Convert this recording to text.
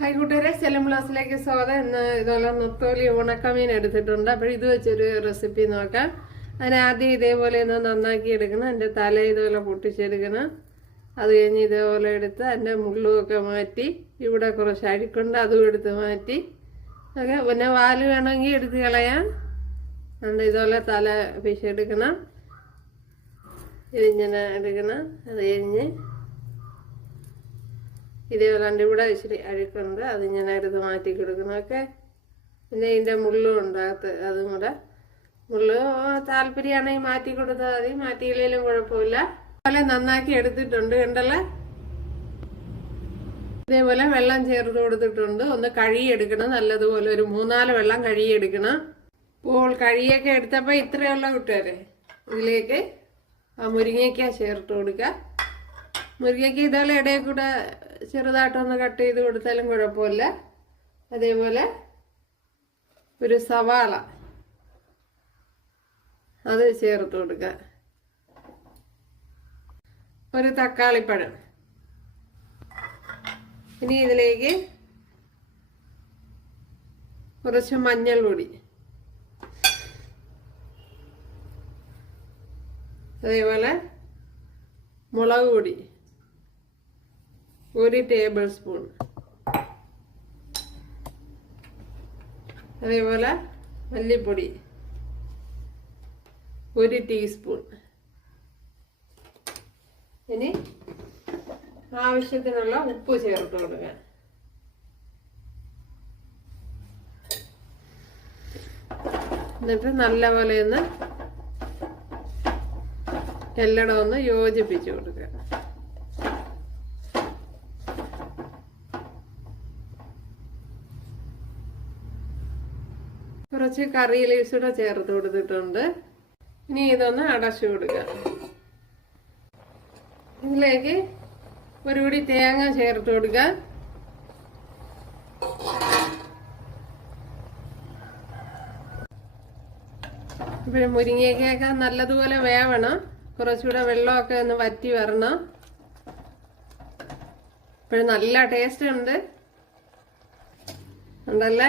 Hi കൂട്ടുകാരെ സെലം ബ്ലൗസിലേക്ക് സ്വാഗതം. ഇന്ന് ഇതുപോലെ നൊത്തോലി ഉണക്കമീൻ എടുത്തിട്ടുണ്ട്. അപ്പോൾ ഇത് വെച്ചൊരു റെസിപ്പി നോക്കാം. അതിന് ആദ്യം ഇതേപോലെ ഒന്ന് നന്നാക്കി എടുക്കണം. എന്റെ തല ഇതുപോലെ പൊട്ടിച്ചെടുക്കണം. അത് കഴിഞ്ഞ് ഇതേപോലെ എടുത്ത് അതിന്റെ മുള്ളുമൊക്കെ മാറ്റി ഇവിടെ കുറച്ച് അഴുക്കുണ്ട് അതും എടുത്ത് മാറ്റി. ഒക്കെ പിന്നെ വാൽ വേണമെങ്കിൽ എടുത്ത് കളയാം. അതുകൊണ്ട് ഇതുപോലെ തല പിശെടുക്കണം ഇതിങ്ങനെ എടുക്കണം. അത് കഴിഞ്ഞ് ഇതേപോലെ ഇവിടെ ഇച്ചിരി അഴുക്കുണ്ട്. അത് ഞാൻ എടുത്ത് മാറ്റി കൊടുക്കുന്നതൊക്കെ പിന്നെ ഇതിന്റെ മുള്ളും ഉണ്ട്. അകത്ത് അതും കൂടെ മുള്ള് താല്പര്യമാണെങ്കിൽ മാറ്റി കൊടുത്താൽ മതി. മാറ്റിയില്ലെങ്കിലും കുഴപ്പമില്ല. അതുപോലെ നന്നാക്കി എടുത്തിട്ടുണ്ട്. കണ്ടല്ലേ? ഇതേപോലെ വെള്ളം ചേർത്ത് കൊടുത്തിട്ടുണ്ട്. ഒന്ന് കഴുകിയെടുക്കണം. നല്ലതുപോലെ ഒരു മൂന്നാൽ വെള്ളം കഴുകിയെടുക്കണം. ഇപ്പോൾ കഴുകിയൊക്കെ എടുത്തപ്പോൾ ഇത്രയേ ഇത്രയുള്ള കൂട്ടുകാരെ. ഇതിലേക്ക് ആ മുരിങ്ങയ്ക്ക ചേർത്ത് കൊടുക്കുക. മുരിങ്ങയ്ക്ക് ഇതുപോലെ ഇടയിൽ കൂടെ ചെറുതായിട്ടൊന്ന് കട്ട് ചെയ്ത് കൊടുത്താലും കുഴപ്പമില്ല. അതേപോലെ ഒരു സവാള അത് ചേർത്ത് കൊടുക്കുക. ഒരു തക്കാളിപ്പഴം. ഇനി ഇതിലേക്ക് കുറച്ച് മഞ്ഞൾ പൊടി അതേപോലെ മുളക് പൊടി. ഒരു ടേബിൾ സ്പൂൺ അതേപോലെ മല്ലിപ്പൊടി. ഒരു ടീസ്പൂൺ ഇനി ആവശ്യത്തിനുള്ള ഉപ്പ് ചേർത്ത് കൊടുക്കുക. എന്നിട്ട് നല്ലപോലെ ഒന്ന് എല്ലടം ഒന്ന് യോജിപ്പിച്ച് കൊടുക്കുക. കുറച്ച് കറി ലീവ്സ് കൂടെ ചേർത്ത് കൊടുത്തിട്ടുണ്ട്. ഇനി ഇതൊന്ന് അടച്ചു കൊടുക്കുക ഇതിലേക്ക് ഒരു കൂടി തേങ്ങ ചേർത്ത് കൊടുക്കുക ഇപ്പോഴും മുരിങ്ങയൊക്കെ നല്ലതുപോലെ വേവണം. കുറച്ചുകൂടെ വെള്ളമൊക്കെ ഒന്ന് വറ്റി വരണം. ഇപ്പോഴും നല്ല ടേസ്റ്റ് ഉണ്ട്. ഉണ്ടല്ലേ?